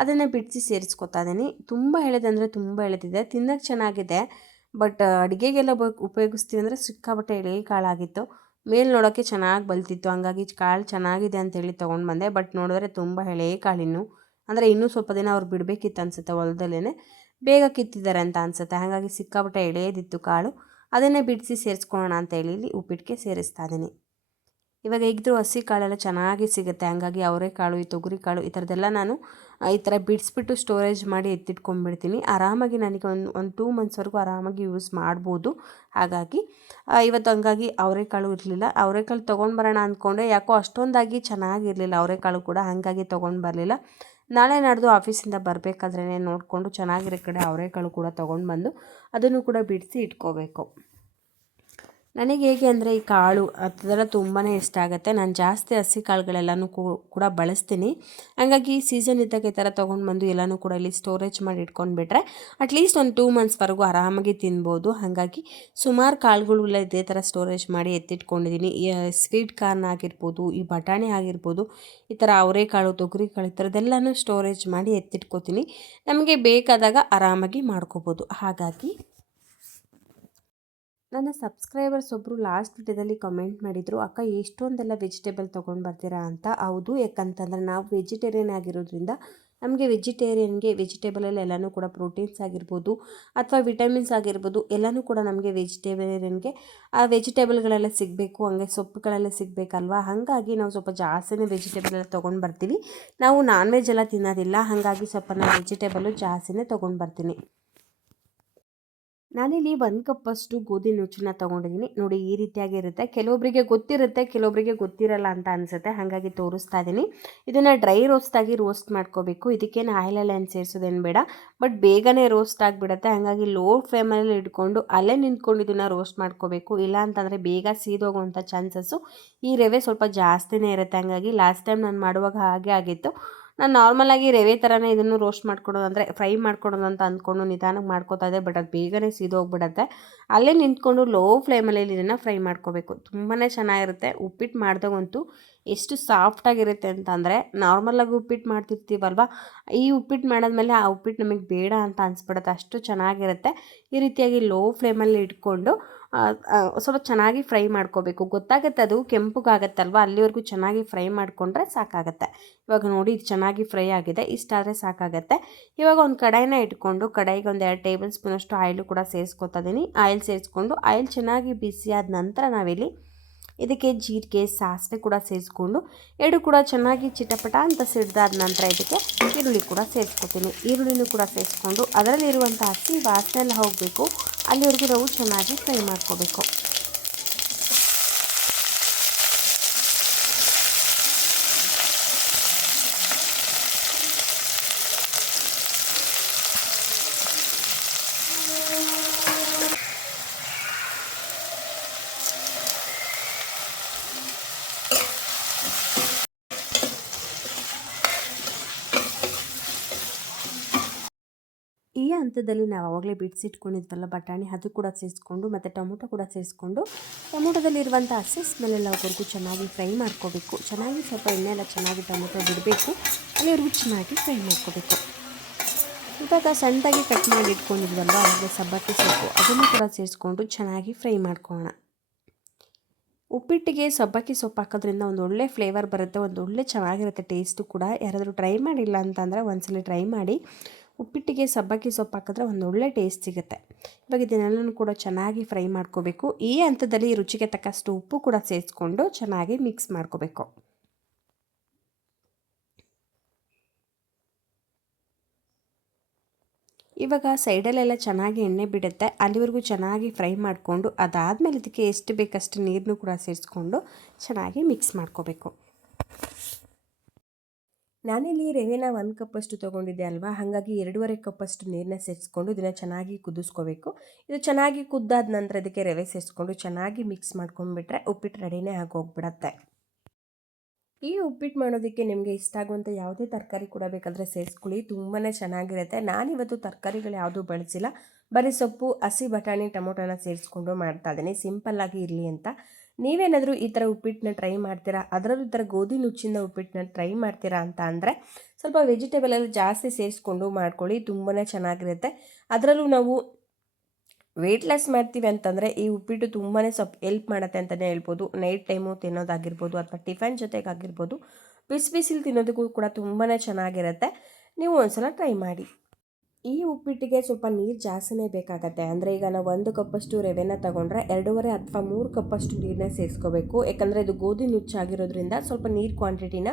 ಅದನ್ನು ಬಿಡಿಸಿ ಸೇರಿಸ್ಕೊತಾ ಇದ್ದೀನಿ. ತುಂಬ ಎಳೆದಂದರೆ ತುಂಬ ಎಳೆದಿದೆ ತಿನ್ನೋಕ್ಕೆ ಚೆನ್ನಾಗಿದೆ, ಬಟ್ ಅಡುಗೆಗೆಲ್ಲ ಉಪಯೋಗಿಸ್ತೀವಿ ಅಂದರೆ ಸಿಕ್ಕಾಪಟ್ಟೆ ಎಳೆ ಕಾಳಾಗಿತ್ತು ಮೇಲೆ ನೋಡೋಕ್ಕೆ ಚೆನ್ನಾಗಿ ಬಲ್ತಿತ್ತು, ಹಂಗಾಗಿ ಕಾಳು ಚೆನ್ನಾಗಿದೆ ಅಂತೇಳಿ ತೊಗೊಂಡು ಬಂದೆ, ಬಟ್ ನೋಡಿದ್ರೆ ತುಂಬ ಎಳೆ ಕಾಳಿನ್ನು ಅಂದರೆ ಇನ್ನೂ ಸ್ವಲ್ಪ ದಿನ ಅವ್ರು ಬಿಡಬೇಕಿತ್ತು ಅನಿಸುತ್ತೆ ಹೊಲದಲ್ಲೇ ಬೇಗ ಕಿತ್ತಿದ್ದಾರೆ ಅಂತ ಅನಿಸುತ್ತೆ, ಹಾಗಾಗಿ ಸಿಕ್ಕಾಪಟ್ಟೆ ಎಳೆಯದಿತ್ತು ಕಾಳು ಅದನ್ನೇ ಬಿಡಿಸಿ ಸೇರಿಸ್ಕೊಳ್ಳೋಣ ಅಂತ ಹೇಳಿ ಇಲ್ಲಿ ಉಪ್ಪಿಟ್ಟಿಗೆ ಸೇರಿಸ್ತಾ ಇದ್ದೀನಿ. ಇವಾಗ ಹೇಗಿದ್ರು ಹಸಿ ಕಾಳೆಲ್ಲ ಚೆನ್ನಾಗಿ ಸಿಗುತ್ತೆ. ಹಂಗಾಗಿ ಅವರೆಕಾಳು ಈ ತೊಗರಿ ಕಾಳು, ಈ ಥರದ್ದೆಲ್ಲ ನಾನು ಈ ಥರ ಬಿಡಿಸ್ಬಿಟ್ಟು ಸ್ಟೋರೇಜ್ ಮಾಡಿ ಎತ್ತಿಟ್ಕೊಂಡ್ಬಿಡ್ತೀನಿ. ಆರಾಮಾಗಿ ನನಗೆ ಒಂದು ಒಂದು ಟೂ ಮಂತ್ಸ್ವರೆಗೂ ಆರಾಮಾಗಿ ಯೂಸ್ ಮಾಡ್ಬೋದು. ಹಾಗಾಗಿ ಇವತ್ತು ಹಂಗಾಗಿ ಅವರೆಕಾಳು ಇರಲಿಲ್ಲ. ಅವರೆಕಾಳು ತೊಗೊಂಡು ಬರೋಣ ಅಂದ್ಕೊಂಡೆ ಯಾಕೋ ಅಷ್ಟೊಂದಾಗಿ ಚೆನ್ನಾಗಿರಲಿಲ್ಲ ಅವರೆಕಾಳು ಕೂಡ. ಹಾಗಾಗಿ ತೊಗೊಂಡು ಬರಲಿಲ್ಲ. ನಾಳೆ ನಾಡ್ದು ಆಫೀಸಿಂದ ಬರಬೇಕಾದ್ರೇ ನೋಡಿಕೊಂಡು ಚೆನ್ನಾಗಿರೋ ಕಡೆ ಅವರೆಕಾಳು ಕೂಡ ತೊಗೊಂಡು ಬಂದು ಅದನ್ನು ಕೂಡ ಬಿಡಿಸಿ ಇಟ್ಕೋಬೇಕು. ನನಗೆ ಹೇಗೆ ಅಂದರೆ ಈ ಕಾಳು ಅದೆಲ್ಲ ತುಂಬಾ ಇಷ್ಟ ಆಗುತ್ತೆ. ನಾನು ಜಾಸ್ತಿ ಹಸಿ ಕಾಳುಗಳೆಲ್ಲನೂ ಕೂಡ ಬಳಸ್ತೀನಿ. ಹಾಗಾಗಿ ಸೀಸನ್ ಇದ್ದಾಗ ಈ ಥರ ತೊಗೊಂಡು ಬಂದು ಎಲ್ಲನೂ ಕೂಡ ಇಲ್ಲಿ ಸ್ಟೋರೇಜ್ ಮಾಡಿ ಇಟ್ಕೊಂಡ್ಬಿಟ್ರೆ ಅಟ್ಲೀಸ್ಟ್ ಒಂದು ಟೂ ಮಂತ್ಸ್ವರೆಗೂ ಆರಾಮಾಗಿ ತಿನ್ಬೋದು. ಹಾಗಾಗಿ ಸುಮಾರು ಕಾಳುಗಳೆಲ್ಲ ಇದೇ ಥರ ಸ್ಟೋರೇಜ್ ಮಾಡಿ ಎತ್ತಿಟ್ಕೊಂಡಿದ್ದೀನಿ ಈ ಸ್ವೀಟ್ ಕಾರ್ನ್ ಆಗಿರ್ಬೋದು, ಈ ಬಟಾಣಿ ಆಗಿರ್ಬೋದು, ಈ ಥರ ಅವರೆಕಾಳು ತೊಗರಿಕಾಳು ಈ ಥರದ್ದೆಲ್ಲನೂ ಸ್ಟೋರೇಜ್ ಮಾಡಿ ಎತ್ತಿಟ್ಕೋತೀನಿ. ನಮಗೆ ಬೇಕಾದಾಗ ಆರಾಮಾಗಿ ಮಾಡ್ಕೋಬೋದು. ಹಾಗಾಗಿ ನನ್ನ ಸಬ್ಸ್ಕ್ರೈಬರ್ಸ್ ಒಬ್ಬರು ಲಾಸ್ಟ್ ವಿಡಿಯೋದಲ್ಲಿ ಕಮೆಂಟ್ ಮಾಡಿದರು, ಅಕ್ಕ, ಎಷ್ಟೊಂದೆಲ್ಲ ವೆಜಿಟೇಬಲ್ ತೊಗೊಂಡು ಬರ್ತೀರಾ ಅಂತ? ಹೌದು, ಯಾಕಂತಂದರೆ ನಾವು ವೆಜಿಟೇರಿಯನ್ ಆಗಿರೋದ್ರಿಂದ ನಮಗೆ ವೆಜಿಟೇರಿಯನ್ಗೆ ವೆಜಿಟೇಬಲಲ್ಲಿ ಎಲ್ಲನೂ ಕೂಡ ಪ್ರೋಟೀನ್ಸ್ ಆಗಿರ್ಬೋದು ಅಥವಾ ವಿಟಮಿನ್ಸ್ ಆಗಿರ್ಬೋದು ಎಲ್ಲನೂ ಕೂಡ ನಮಗೆ ವೆಜಿಟೇರಿಯನ್ಗೆ ಆ ವೆಜಿಟೇಬಲ್ಗಳೆಲ್ಲ ಸಿಗಬೇಕು, ಹಂಗೆ ಸೊಪ್ಪುಗಳೆಲ್ಲ ಸಿಗಬೇಕಲ್ವಾ? ಹಾಗಾಗಿ ನಾವು ಸ್ವಲ್ಪ ಜಾಸ್ತಿನೇ ವೆಜಿಟೇಬಲ್ ಎಲ್ಲ ತೊಗೊಂಡು ಬರ್ತೀವಿ. ನಾವು ನಾನ್ ವೆಜ್ ಎಲ್ಲ ತಿನ್ನೋದಿಲ್ಲ, ಹಾಗಾಗಿ ಸ್ವಲ್ಪ ನಾನು ವೆಜಿಟೇಬಲು ಜಾಸ್ತಿನೇ ತೊಗೊಂಡು ಬರ್ತೀನಿ. ನಾನಿಲ್ಲಿ ಒಂದು ಕಪ್ಪಷ್ಟು ಗೋಧಿ ನುಚ್ಚನ್ನ ತೊಗೊಂಡಿದ್ದೀನಿ ನೋಡಿ, ಈ ರೀತಿಯಾಗಿರುತ್ತೆ. ಕೆಲವೊಬ್ಬರಿಗೆ ಗೊತ್ತಿರುತ್ತೆ ಕೆಲವೊಬ್ಬರಿಗೆ ಗೊತ್ತಿರಲ್ಲ ಅಂತ ಅನಿಸುತ್ತೆ. ಹಾಗಾಗಿ ತೋರಿಸ್ತಾ ಇದ್ದೀನಿ ಇದನ್ನು ಡ್ರೈ ರೋಸ್ಟಾಗಿ ರೋಸ್ಟ್ ಮಾಡ್ಕೋಬೇಕು. ಇದಕ್ಕೇನು ಆಯಿಲಲ್ಲಿ ಏನು ಸೇರಿಸೋದೇನು ಬೇಡ. ಬಟ್ ಬೇಗನೆ ರೋಸ್ಟ್ ಆಗಿಬಿಡುತ್ತೆ. ಹಾಗಾಗಿ ಲೋ ಫ್ಲೇಮಲ್ಲಿ ಇಟ್ಕೊಂಡು ಅಲ್ಲೇ ನಿಂತ್ಕೊಂಡು ಇದನ್ನು ರೋಸ್ಟ್ ಮಾಡ್ಕೋಬೇಕು. ಇಲ್ಲ ಅಂತಂದರೆ ಬೇಗ ಸೀದೋಗುವಂಥ ಚಾನ್ಸಸ್ಸು. ಈ ರವೆ ಸ್ವಲ್ಪ ಜಾಸ್ತಿನೇ ಇರುತ್ತೆ. ಹಾಗಾಗಿ ಲಾಸ್ಟ್ ಟೈಮ್ ನಾನು ಮಾಡುವಾಗ ಹಾಗೆ ಆಗಿತ್ತು. ನಾನು ನಾರ್ಮಲಾಗಿ ರವೆ ಥರನೇ ಇದನ್ನು ರೋಸ್ಟ್ ಮಾಡ್ಕೊಡೋದು ಅಂದರೆ ಫ್ರೈ ಮಾಡ್ಕೊಡೋದು ಅಂತ ಅಂದ್ಕೊಂಡು ನಿಧಾನಕ್ಕೆ ಮಾಡ್ಕೋತಾ ಇದ್ದೆ ಬಟ್ ಅದು ಬೇಗನೆ ಸೀದೋಗ್ಬಿಡತ್ತೆ. ಅಲ್ಲೇ ನಿಂತ್ಕೊಂಡು ಲೋ ಫ್ಲೇಮಲ್ಲಿ ಇದನ್ನು ಫ್ರೈ ಮಾಡ್ಕೋಬೇಕು. ತುಂಬಾ ಚೆನ್ನಾಗಿರುತ್ತೆ. ಉಪ್ಪಿಟ್ಟು ಮಾಡಿದಾಗಂತೂ ಎಷ್ಟು ಸಾಫ್ಟಾಗಿರುತ್ತೆ ಅಂತಂದರೆ ನಾರ್ಮಲಾಗಿ ಉಪ್ಪಿಟ್ಟು ಮಾಡ್ತಿರ್ತೀವಲ್ವ? ಈ ಉಪ್ಪಿಟ್ಟು ಮಾಡಿದ್ಮೇಲೆ ಆ ಉಪ್ಪಿಟ್ಟು ನಮಗೆ ಬೇಡ ಅಂತ ಅನಿಸ್ಬಿಡುತ್ತೆ. ಅಷ್ಟು ಚೆನ್ನಾಗಿರುತ್ತೆ. ಈ ರೀತಿಯಾಗಿ ಲೋ ಫ್ಲೇಮಲ್ಲಿ ಇಟ್ಕೊಂಡು ಸ್ವಲ್ಪ ಚೆನ್ನಾಗಿ ಫ್ರೈ ಮಾಡ್ಕೋಬೇಕು. ಗೊತ್ತಾಗುತ್ತೆ ಅದು ಕೆಂಪುಗಾಗತ್ತಲ್ವ? ಅಲ್ಲಿವರೆಗೂ ಚೆನ್ನಾಗಿ ಫ್ರೈ ಮಾಡಿಕೊಂಡ್ರೆ ಸಾಕಾಗತ್ತೆ. ಇವಾಗ ನೋಡಿ ಇದು ಚೆನ್ನಾಗಿ ಫ್ರೈ ಆಗಿದೆ. ಇಷ್ಟಾದರೆ ಸಾಕಾಗತ್ತೆ. ಇವಾಗ ಒಂದು ಕಡಾಯಿನ ಇಟ್ಕೊಂಡು ಕಡಾಯಿಗೆ ಒಂದು ಎರಡು ಟೇಬಲ್ ಸ್ಪೂನಷ್ಟು ಆಯಿಲು ಕೂಡ ಸೇರಿಸ್ಕೊತಾ ಇದ್ದೀನಿ ಆಯಿಲ್ ಸೇರಿಸ್ಕೊಂಡು ಆಯಿಲ್ ಚೆನ್ನಾಗಿ ಬಿಸಿಯಾದ ನಂತರ ನಾವಿಲ್ಲಿ ಇದಕ್ಕೆ ಜೀರಿಗೆ, ಸಾಸಿವೆ ಕೂಡ ಸೇರಿಸ್ಕೊಂಡು, ಎರಡು ಕೂಡ ಚೆನ್ನಾಗಿ ಚಿಟಪಟ ಅಂತ ಸಿಡ್ದಾದ ನಂತರ ಇದಕ್ಕೆ ಈರುಳ್ಳಿ ಕೂಡ ಸೇರಿಸ್ಕೊತೀನಿ. ಈರುಳ್ಳಿನೂ ಕೂಡ ಸೇರಿಸ್ಕೊಂಡು ಅದರಲ್ಲಿರುವಂಥ ಹಸಿ ವಾಸನೆ ಎಲ್ಲ ಹೋಗಬೇಕು. ಅಲ್ಲಿವರೆಗೂ ನಾವು ಚೆನ್ನಾಗಿ ಫ್ರೈ ಮಾಡ್ಕೋಬೇಕು. ಹಂತದಲ್ಲಿ ನಾವು ಆವಾಗಲೇ ಬಿಡಿಸಿಟ್ಕೊಂಡಿದ್ವಲ್ಲ ಬಟಾಣಿ ಅದು ಕೂಡ ಸೇರಿಸ್ಕೊಂಡು ಮತ್ತು ಟೊಮೊಟೊ ಕೂಡ ಸೇರಿಸ್ಕೊಂಡು ಟೊಮೊಟೊದಲ್ಲಿರುವಂಥ ಹಸಿ ಸ್ಮೆಲ್ ಎಲ್ಲ ಹೋಗೋವರೆಗೂ ಚೆನ್ನಾಗಿ ಫ್ರೈ ಮಾಡ್ಕೋಬೇಕು. ಚೆನ್ನಾಗಿ ಸ್ವಲ್ಪ ಎಣ್ಣೆ ಎಲ್ಲ ಚೆನ್ನಾಗಿ ಟೊಮೊಟೊ ಬಿಡಬೇಕು. ಅಲ್ಲಿವರೆಗೂ ಚೆನ್ನಾಗಿ ಫ್ರೈ ಮಾಡ್ಕೋಬೇಕು. ಇವಾಗ ಸಣ್ಣದಾಗಿ ಕಟ್ ಮಾಡಿ ಇಟ್ಕೊಂಡಿದ್ವಲ್ಲ ಹಾಗೆ ಸಬ್ಬಕ್ಕಿ ಸೊಪ್ಪು ಅದನ್ನು ಕೂಡ ಸೇರಿಸ್ಕೊಂಡು ಚೆನ್ನಾಗಿ ಫ್ರೈ ಮಾಡ್ಕೋಣ ಉಪ್ಪಿಟ್ಟಿಗೆ ಸಬ್ಬಕ್ಕಿ ಸೊಪ್ಪು ಹಾಕೋದ್ರಿಂದ ಒಂದು ಒಳ್ಳೆ ಫ್ಲೇವರ್ ಬರುತ್ತೆ, ಒಂದು ಒಳ್ಳೆ ಚೆನ್ನಾಗಿರುತ್ತೆ ಟೇಸ್ಟು ಕೂಡ. ಯಾರಾದರೂ ಟ್ರೈ ಮಾಡಿಲ್ಲ ಅಂತಂದರೆ ಒಂದ್ಸಲ ಟ್ರೈ ಮಾಡಿ. ಉಪ್ಪಿಟ್ಟಿಗೆ ಸಬ್ಬಕ್ಕಿ ಸೊಪ್ಪು ಹಾಕಿದ್ರೆ ಒಂದು ಒಳ್ಳೆ ಟೇಸ್ಟ್ ಸಿಗುತ್ತೆ. ಇವಾಗ ಇದನ್ನೆಲ್ಲನೂ ಕೂಡ ಚೆನ್ನಾಗಿ ಫ್ರೈ ಮಾಡ್ಕೋಬೇಕು. ಈ ಹಂತದಲ್ಲಿ ರುಚಿಗೆ ತಕ್ಕಷ್ಟು ಉಪ್ಪು ಕೂಡ ಸೇರಿಸ್ಕೊಂಡು ಚೆನ್ನಾಗಿ ಮಿಕ್ಸ್ ಮಾಡ್ಕೋಬೇಕು. ಇವಾಗ ಸೈಡಲ್ಲೆಲ್ಲ ಚೆನ್ನಾಗಿ ಎಣ್ಣೆ ಬಿಡುತ್ತೆ. ಅಲ್ಲಿವರೆಗೂ ಚೆನ್ನಾಗಿ ಫ್ರೈ ಮಾಡಿಕೊಂಡು ಅದಾದಮೇಲೆ ಇದಕ್ಕೆ ಎಷ್ಟು ಬೇಕಷ್ಟು ನೀರನ್ನು ಕೂಡ ಸೇರಿಸ್ಕೊಂಡು ಚೆನ್ನಾಗಿ ಮಿಕ್ಸ್ ಮಾಡ್ಕೋಬೇಕು. ನಾನಿಲ್ಲಿ ರವೆನ ಒಂದು ಕಪ್ಪಷ್ಟು ತೊಗೊಂಡಿದ್ದೆ ಅಲ್ವಾ? ಹಾಗಾಗಿ ಎರಡೂವರೆ ಕಪ್ಪಷ್ಟು ನೀರನ್ನ ಸೇರಿಸ್ಕೊಂಡು ಇದನ್ನು ಚೆನ್ನಾಗಿ ಕುದಿಸ್ಕೋಬೇಕು. ಇದು ಚೆನ್ನಾಗಿ ಕುದ್ದಾದ ನಂತರ ಅದಕ್ಕೆ ರವೆ ಸೇರಿಸ್ಕೊಂಡು ಚೆನ್ನಾಗಿ ಮಿಕ್ಸ್ ಮಾಡ್ಕೊಂಡ್ಬಿಟ್ರೆ ಉಪ್ಪಿಟ್ಟು ರೆಡಿನೇ ಆಗೋಗ್ಬಿಡತ್ತೆ. ಈ ಉಪ್ಪಿಟ್ಟು ಮಾಡೋದಕ್ಕೆ ನಿಮಗೆ ಇಷ್ಟ ಆಗುವಂಥ ಯಾವುದೇ ತರಕಾರಿ ಕೂಡ ಬೇಕಾದರೆ ಸೇರಿಸ್ಕೊಳ್ಳಿ. ತುಂಬಾ ಚೆನ್ನಾಗಿರುತ್ತೆ. ನಾನಿವತ್ತು ತರಕಾರಿಗಳು ಯಾವುದೂ ಬಳಸಿಲ್ಲ. ಬರೀ ಸೊಪ್ಪು, ಹಸಿ ಬಟಾಣಿ, ಟೊಮೊಟೊನ ಸೇರಿಸ್ಕೊಂಡು ಮಾಡ್ತಾ ಇದ್ದೀನಿ. ಸಿಂಪಲ್ಲಾಗಿ ಇರಲಿ ಅಂತ. ನೀವೇನಾದರೂ ಈ ಥರ ಉಪ್ಪಿಟ್ಟನ್ನ ಟ್ರೈ ಮಾಡ್ತೀರಾ? ಅದರಲ್ಲೂ ಈ ಥರ ಗೋಧಿ ನುಚ್ಚಿನ ಉಪ್ಪಿಟ್ಟನ್ನ ಟ್ರೈ ಮಾಡ್ತೀರಾ ಅಂತ ಅಂದರೆ ಸ್ವಲ್ಪ ವೆಜಿಟೇಬಲ್ ಎಲ್ಲ ಜಾಸ್ತಿ ಸೇರಿಸ್ಕೊಂಡು ಮಾಡ್ಕೊಳ್ಳಿ ತುಂಬಾ ಚೆನ್ನಾಗಿರುತ್ತೆ. ಅದರಲ್ಲೂ ನಾವು ವೆಯ್ಟ್ ಲಾಸ್ ಮಾಡ್ತೀವಿ ಅಂತಂದರೆ ಈ ಉಪ್ಪಿಟ್ಟು ತುಂಬಾ ಸ್ವಲ್ಪ ಎಲ್ಪ್ ಮಾಡುತ್ತೆ ಅಂತಲೇ ಹೇಳ್ಬೋದು. ನೈಟ್ ಟೈಮು ತಿನ್ನೋದಾಗಿರ್ಬೋದು ಅಥವಾ ಟಿಫನ್ ಜೊತೆಗಾಗಿರ್ಬೋದು. ಬಿಸಿ ಬಿಸಿಲು ತಿನ್ನೋದಕ್ಕೂ ಕೂಡ ತುಂಬಾ ಚೆನ್ನಾಗಿರುತ್ತೆ. ನೀವು ಒಂದ್ಸಲ ಟ್ರೈ ಮಾಡಿ. ಈ ಉಪ್ಪಿಟ್ಟಿಗೆ ಸ್ವಲ್ಪ ನೀರು ಜಾಸ್ತಿನೇ ಬೇಕಾಗತ್ತೆ. ಅಂದರೆ ಈಗ ನಾವು ಒಂದು ಕಪ್ಪಷ್ಟು ರವೆನ ತಗೊಂಡ್ರೆ ಎರಡೂವರೆ ಅಥವಾ ಮೂರು ಕಪ್ಪಷ್ಟು ನೀರನ್ನ ಸೇರಿಸ್ಕೋಬೇಕು ಯಾಕಂದರೆ ಇದು ಗೋಧಿ ನುಚ್ಚಾಗಿರೋದ್ರಿಂದ ಸ್ವಲ್ಪ ನೀರು ಕ್ವಾಂಟಿಟಿನ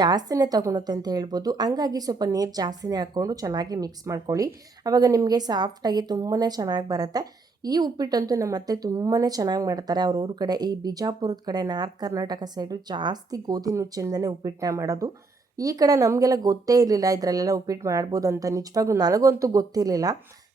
ಜಾಸ್ತಿನೇ ತೊಗೊಳುತ್ತೆ ಅಂತ ಹೇಳ್ಬೋದು. ಹಂಗಾಗಿ ಸ್ವಲ್ಪ ನೀರು ಜಾಸ್ತಿನೇ ಹಾಕ್ಕೊಂಡು ಚೆನ್ನಾಗಿ ಮಿಕ್ಸ್ ಮಾಡ್ಕೊಳ್ಳಿ. ಆವಾಗ ನಿಮಗೆ ಸಾಫ್ಟಾಗಿ ತುಂಬಾ ಚೆನ್ನಾಗಿ ಬರುತ್ತೆ. ಈ ಉಪ್ಪಿಟ್ಟಂತೂ ನಮ್ಮ ಅತ್ತೆ ತುಂಬಾ ಚೆನ್ನಾಗಿ ಮಾಡ್ತಾರೆ. ಅವ್ರ ಊರ ಕಡೆ ಈ ಬಿಜಾಪುರದ ಕಡೆ ನಾರ್ತ್ ಕರ್ನಾಟಕ ಸೈಡು ಜಾಸ್ತಿ ಗೋಧಿ ನುಚ್ಚಿಂದನೇ ಉಪ್ಪಿಟ್ಟನ್ನ ಮಾಡೋದು. ಈ ಕಡೆ ನಮಗೆಲ್ಲ ಗೊತ್ತೇ ಇರಲಿಲ್ಲ, ಇದರಲ್ಲೆಲ್ಲ ಉಪ್ಪಿಟ್ಟು ಮಾಡ್ಬೋದು ಅಂತ. ನಿಜವಾಗ್ಲೂ ನನಗಂತೂ ಗೊತ್ತಿರಲಿಲ್ಲ.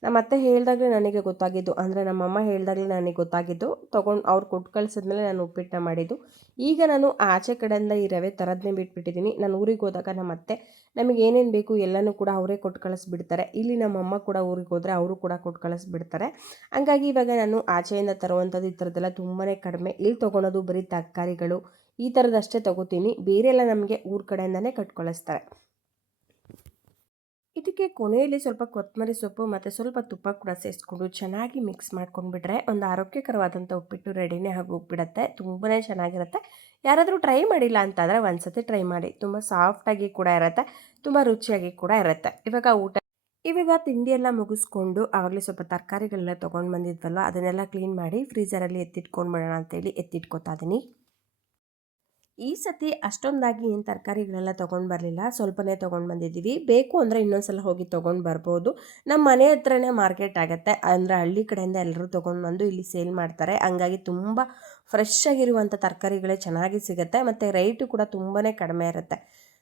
ನಮ್ಮ ಅತ್ತೆ ಹೇಳಿದಾಗಲೇ ನನಗೆ ಗೊತ್ತಾಗಿದ್ದು, ಅಂದರೆ ನಮ್ಮಮ್ಮ ಹೇಳಿದಾಗಲೇ ನನಗೆ ಗೊತ್ತಾಗಿದ್ದು. ತೊಗೊಂಡು ಅವ್ರು ಕೊಟ್ಟು ಕಳಿಸಿದ್ಮೇಲೆ ನಾನು ಉಪ್ಪಿಟ್ಟನ್ನ ಮಾಡಿದ್ದು. ಈಗ ನಾನು ಆಚೆ ಕಡೆಯಿಂದ ಈ ರವೆ ಥರದನ್ನೇ ಬಿಟ್ಬಿಟ್ಟಿದ್ದೀನಿ ನಾನು ಊರಿಗೆ ಹೋದಾಗ ನಮ್ಮ ಅತ್ತೆ ನಮಗೆ ಏನೇನು ಬೇಕು ಎಲ್ಲನೂ ಕೂಡ ಅವರೇ ಕೊಟ್ಟು ಕಳಿಸ್ಬಿಡ್ತಾರೆ. ಇಲ್ಲಿ ನಮ್ಮಮ್ಮ ಕೂಡ ಊರಿಗೆ ಹೋದರೆ ಅವರು ಕೂಡ ಕೊಟ್ಟು ಕಳಿಸ್ಬಿಡ್ತಾರೆ. ಹಂಗಾಗಿ ಇವಾಗ ನಾನು ಆಚೆಯಿಂದ ತರುವಂಥದ್ದು ಈ ಥರದ್ದೆಲ್ಲ ತುಂಬಾ ಕಡಿಮೆ. ಇಲ್ಲಿ ತೊಗೊಳೋದು ಬರೀ ತರಕಾರಿಗಳು ಈ ಥರದಷ್ಟೇ ತೊಗೋತೀನಿ. ಬೇರೆಲ್ಲ ನಮಗೆ ಊರ ಕಡೆಯಿಂದನೇ ಕಟ್ಕೊಳಿಸ್ತಾರೆ. ಇದಕ್ಕೆ ಕೊನೆಯಲ್ಲಿ ಸ್ವಲ್ಪ ಕೊತ್ತಂಬರಿ ಸೊಪ್ಪು ಮತ್ತು ಸ್ವಲ್ಪ ತುಪ್ಪ ಕೂಡ ಸೇರಿಸ್ಕೊಂಡು ಚೆನ್ನಾಗಿ ಮಿಕ್ಸ್ ಮಾಡ್ಕೊಂಡ್ಬಿಟ್ರೆ ಒಂದು ಆರೋಗ್ಯಕರವಾದಂಥ ಉಪ್ಪಿಟ್ಟು ರೆಡಿನೇ ಆಗಿ ಹೋಗ್ಬಿಡತ್ತೆ ತುಂಬಾ ಚೆನ್ನಾಗಿರುತ್ತೆ. ಯಾರಾದರೂ ಟ್ರೈ ಮಾಡಿಲ್ಲ ಅಂತಂದರೆ ಒಂದು ಸತಿ ಟ್ರೈ ಮಾಡಿ. ತುಂಬ ಸಾಫ್ಟಾಗಿ ಕೂಡ ಇರುತ್ತೆ. ತುಂಬ ರುಚಿಯಾಗಿ ಕೂಡ ಇರುತ್ತೆ. ಇವಾಗ ಊಟ ಇವಾಗ ತಿಂಡಿಯೆಲ್ಲ ಮುಗಿಸ್ಕೊಂಡು ಆವಾಗಲೇ ಸ್ವಲ್ಪ ತರಕಾರಿಗಳೆಲ್ಲ ತೊಗೊಂಡು ಬಂದಿದ್ವಲ್ಲ, ಅದನ್ನೆಲ್ಲ ಕ್ಲೀನ್ ಮಾಡಿ ಫ್ರೀಸರಲ್ಲಿ ಎತ್ತಿಟ್ಕೊಂಡು ಬಿಡೋಣ ಅಂತೇಳಿ ಎತ್ತಿಟ್ಕೊತಾ ಇದ್ದೀನಿ ಈ ಸತಿ ಅಷ್ಟೊಂದಾಗಿ ಏನು ತರಕಾರಿಗಳೆಲ್ಲ ತೊಗೊಂಡು ಬರಲಿಲ್ಲ. ಸ್ವಲ್ಪನೇ ತೊಗೊಂಡು ಬಂದಿದ್ದೀವಿ. ಬೇಕು ಅಂದರೆ ಇನ್ನೊಂದ್ಸಲ ಹೋಗಿ ತೊಗೊಂಡು ಬರ್ಬೋದು. ನಮ್ಮ ಮನೆ ಹತ್ರನೇ ಮಾರ್ಕೆಟ್ ಆಗುತ್ತೆ. ಅಂದರೆ ಹಳ್ಳಿ ಕಡೆಯಿಂದ ಎಲ್ಲರೂ ತೊಗೊಂಡು ಬಂದು ಇಲ್ಲಿ ಸೇಲ್ ಮಾಡ್ತಾರೆ. ಹಂಗಾಗಿ ತುಂಬ ಫ್ರೆಶ್ ಆಗಿರುವಂಥ ತರಕಾರಿಗಳೇ ಚೆನ್ನಾಗಿ ಸಿಗುತ್ತೆ. ಮತ್ತು ರೇಟು ಕೂಡ ತುಂಬಾ ಕಡಿಮೆ ಇರುತ್ತೆ.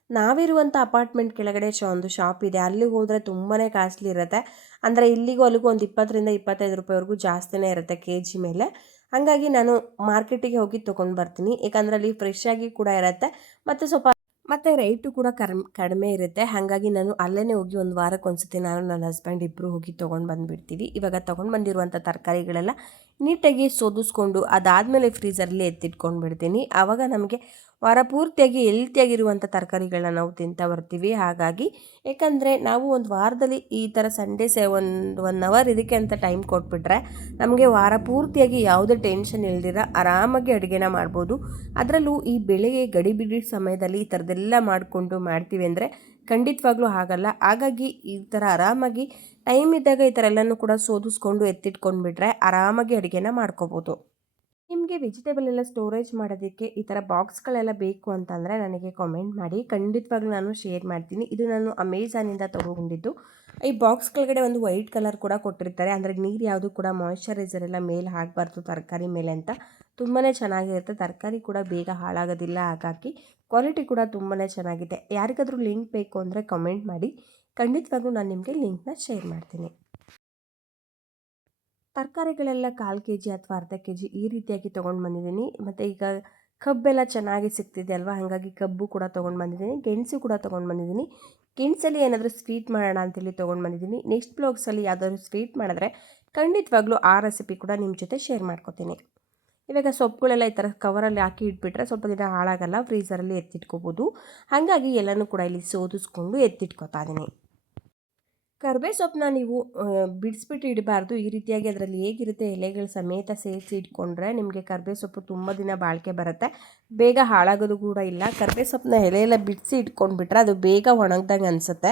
ನಾವಿರುವಂಥ ಅಪಾರ್ಟ್ಮೆಂಟ್ ಕೆಳಗಡೆ ಒಂದು ಶಾಪ್ ಇದೆ. ಅಲ್ಲಿಗೆ ಹೋದರೆ ತುಂಬಾ ಕಾಸ್ಟ್ಲಿ ಇರುತ್ತೆ. ಅಂದರೆ ಇಲ್ಲಿಗೂ ಅಲ್ಲಿಗೂ ಒಂದು ಇಪ್ಪತ್ತರಿಂದ ಇಪ್ಪತ್ತೈದು ರೂಪಾಯಿವರೆಗೂ ಜಾಸ್ತಿನೇ ಇರುತ್ತೆ ಕೆ ಜಿ ಮೇಲೆ. ಹಾಗಾಗಿ ನಾನು ಮಾರ್ಕೆಟಿಗೆ ಹೋಗಿ ತೊಗೊಂಡು ಬರ್ತೀನಿ. ಯಾಕಂದ್ರೆ ಅಲ್ಲಿ ಫ್ರೆಶ್ ಆಗಿ ಕೂಡ ಇರುತ್ತೆ, ಮತ್ತು ಸ್ವಲ್ಪ ಮತ್ತು ರೇಟು ಕೂಡ ಕರ್ಮ್, ಕಡಿಮೆ ಇರುತ್ತೆ. ಹಾಗಾಗಿ ನಾನು ಅಲ್ಲೇ ಹೋಗಿ ಒಂದು ವಾರಕ್ಕೆ ಒಂದ್ಸತಿ ನಾನು ನನ್ನ ಹಸ್ಬೆಂಡ್ ಇಬ್ಬರು ಹೋಗಿ ತೊಗೊಂಡು ಬಂದುಬಿಡ್ತೀವಿ. ಇವಾಗ ತೊಗೊಂಡು ಬಂದಿರುವಂಥ ತರಕಾರಿಗಳೆಲ್ಲ ನೀಟಾಗಿ ಸೋದಿಸ್ಕೊಂಡು ಅದಾದಮೇಲೆ ಫ್ರೀಸರಲ್ಲಿ ಎತ್ತಿಟ್ಕೊಂಡು ಬಿಡ್ತೀನಿ ಆವಾಗ ನಮಗೆ ವಾರ ಪೂರ್ತಿಯಾಗಿ ಹೆಲ್ತಿಯಾಗಿರುವಂಥ ತರಕಾರಿಗಳನ್ನ ನಾವು ತಿಂತಾ ಬರ್ತೀವಿ. ಹಾಗಾಗಿ ಏಕೆಂದರೆ ನಾವು ಒಂದು ವಾರದಲ್ಲಿ ಈ ಥರ ಸಂಡೇ ಸೆ ಒಂದು ಒನ್ ಅವರ್ ಇದಕ್ಕೆ ಅಂತ ಟೈಮ್ ಕೊಟ್ಬಿಟ್ರೆ ನಮಗೆ ವಾರ ಪೂರ್ತಿಯಾಗಿ ಯಾವುದೇ ಟೆನ್ಷನ್ ಇಲ್ದಿರ ಆರಾಮಾಗಿ ಅಡುಗೆನ ಮಾಡ್ಬೋದು. ಅದರಲ್ಲೂ ಈ ಬೆಳೆಗೆ ಗಡಿಬಿಡಿ ಸಮಯದಲ್ಲಿ ಈ ಥರದ್ದೆಲ್ಲ ಮಾಡಿಕೊಂಡು ಮಾಡ್ತೀವಿ ಅಂದರೆ ಖಂಡಿತವಾಗ್ಲೂ ಆಗಲ್ಲ ಹಾಗಾಗಿ ಈ ಥರ ಆರಾಮಾಗಿ ಟೈಮ್ ಇದ್ದಾಗ ಈ ಥರ ಎಲ್ಲನೂ ಕೂಡ ಸೋದಿಸ್ಕೊಂಡು ಎತ್ತಿಟ್ಕೊಂಡು ಬಿಟ್ರೆ ಆರಾಮಾಗಿ ಅಡುಗೆನ ಮಾಡ್ಕೋಬೋದು. ನಿಮಗೆ ವೆಜಿಟೇಬಲ್ ಎಲ್ಲ ಸ್ಟೋರೇಜ್ ಮಾಡೋದಕ್ಕೆ ಈ ಥರ ಬಾಕ್ಸ್ಗಳೆಲ್ಲ ಬೇಕು ಅಂತಂದರೆ ನನಗೆ ಕಮೆಂಟ್ ಮಾಡಿ. ಖಂಡಿತವಾಗ್ಲೂ ನಾನು ಶೇರ್ ಮಾಡ್ತೀನಿ. ಇದು ನಾನು ಅಮೆಝಾನಿಂದ ತೊಗೊಂಡಿದ್ದು. ಈ ಬಾಕ್ಸ್ ಕೆಳಗಡೆ ಒಂದು ವೈಟ್ ಕಲರ್ ಕೂಡ ಕೊಟ್ಟಿರ್ತಾರೆ. ಅಂದರೆ ನೀರು ಯಾವುದು ಕೂಡ ಮಾಯಿಶ್ಚರೈಸರ್ ಎಲ್ಲ ಮೇಲೆ ಹಾಕಬಾರ್ದು ತರಕಾರಿ ಮೇಲೆ ಅಂತ. ತುಂಬಾ ಚೆನ್ನಾಗಿರುತ್ತೆ. ತರಕಾರಿ ಕೂಡ ಬೇಗ ಹಾಳಾಗೋದಿಲ್ಲ. ಹಾಗಾಗಿ ಕ್ವಾಲಿಟಿ ಕೂಡ ತುಂಬಾ ಚೆನ್ನಾಗಿದೆ. ಯಾರಿಗಾದರೂ ಲಿಂಕ್ ಬೇಕು ಅಂದರೆ ಕಮೆಂಟ್ ಮಾಡಿ. ಖಂಡಿತವಾಗ್ಲೂ ನಾನು ನಿಮಗೆ ಲಿಂಕ್ನ ಶೇರ್ ಮಾಡ್ತೀನಿ. ತರಕಾರಿಗಳೆಲ್ಲ ಕಾಲು ಕೆ ಜಿ ಅಥವಾ ಅರ್ಧ ಕೆ ಜಿ ಈ ರೀತಿಯಾಗಿ ತೊಗೊಂಡು ಬಂದಿದ್ದೀನಿ. ಮತ್ತು ಈಗ ಕಬ್ಬೆಲ್ಲ ಚೆನ್ನಾಗಿ ಸಿಗ್ತಿದೆ ಅಲ್ವಾ? ಹಾಗಾಗಿ ಕಬ್ಬು ಕೂಡ ತೊಗೊಂಡು ಬಂದಿದ್ದೀನಿ. ಗೆಣಸು ಕೂಡ ತೊಗೊಂಡು ಬಂದಿದ್ದೀನಿ. ಗೆಣಸಲ್ಲಿ ಏನಾದರೂ ಸ್ವೀಟ್ ಮಾಡೋಣ ಅಂತೇಳಿ ತೊಗೊಂಡು ಬಂದಿದ್ದೀನಿ. ನೆಕ್ಸ್ಟ್ ಬ್ಲಾಗ್ಸಲ್ಲಿ ಯಾವುದಾದ್ರು ಸ್ವೀಟ್ ಮಾಡಿದ್ರೆ ಖಂಡಿತವಾಗ್ಲೂ ಆ ರೆಸಿಪಿ ಕೂಡ ನಿಮ್ಮ ಜೊತೆ ಶೇರ್ ಮಾಡ್ಕೋತೀನಿ. ಇವಾಗ ಸೊಪ್ಪುಗಳೆಲ್ಲ ಈ ಥರ ಕವರಲ್ಲಿ ಹಾಕಿ ಇಟ್ಬಿಟ್ರೆ ಸ್ವಲ್ಪ ದಿನ ಹಾಳಾಗಲ್ಲ ಫ್ರೀಸರಲ್ಲಿ ಎತ್ತಿಟ್ಕೋಬೋದು. ಹಾಗಾಗಿ ಎಲ್ಲನೂ ಕೂಡ ಇಲ್ಲಿ ಸೋದಿಸ್ಕೊಂಡು ಎತ್ತಿಟ್ಕೋತಾ ಇದ್ದೀನಿ ಕರ್ಬೇ ಸೊಪ್ಪನ್ನ ನೀವು ಬಿಡಿಸ್ಬಿಟ್ಟು ಇಡಬಾರ್ದು. ಈ ರೀತಿಯಾಗಿ ಅದರಲ್ಲಿ ಹೇಗಿರುತ್ತೆ ಎಲೆಗಳು ಸಮೇತ ಸೇರಿಸಿ ಇಟ್ಕೊಂಡ್ರೆ ನಿಮಗೆ ಕರ್ಬೇ ಸೊಪ್ಪು ತುಂಬ ದಿನ ಬಾಳಿಕೆ ಬರುತ್ತೆ. ಬೇಗ ಹಾಳಾಗೋದು ಕೂಡ ಇಲ್ಲ. ಕರ್ಬೇ ಸೊಪ್ಪನ್ನ ಎಲೆ ಎಲ್ಲ ಬಿಡಿಸಿ ಇಟ್ಕೊಂಡ್ಬಿಟ್ರೆ ಅದು ಬೇಗ ಒಣಗ್ದಂಗೆ ಅನಿಸುತ್ತೆ.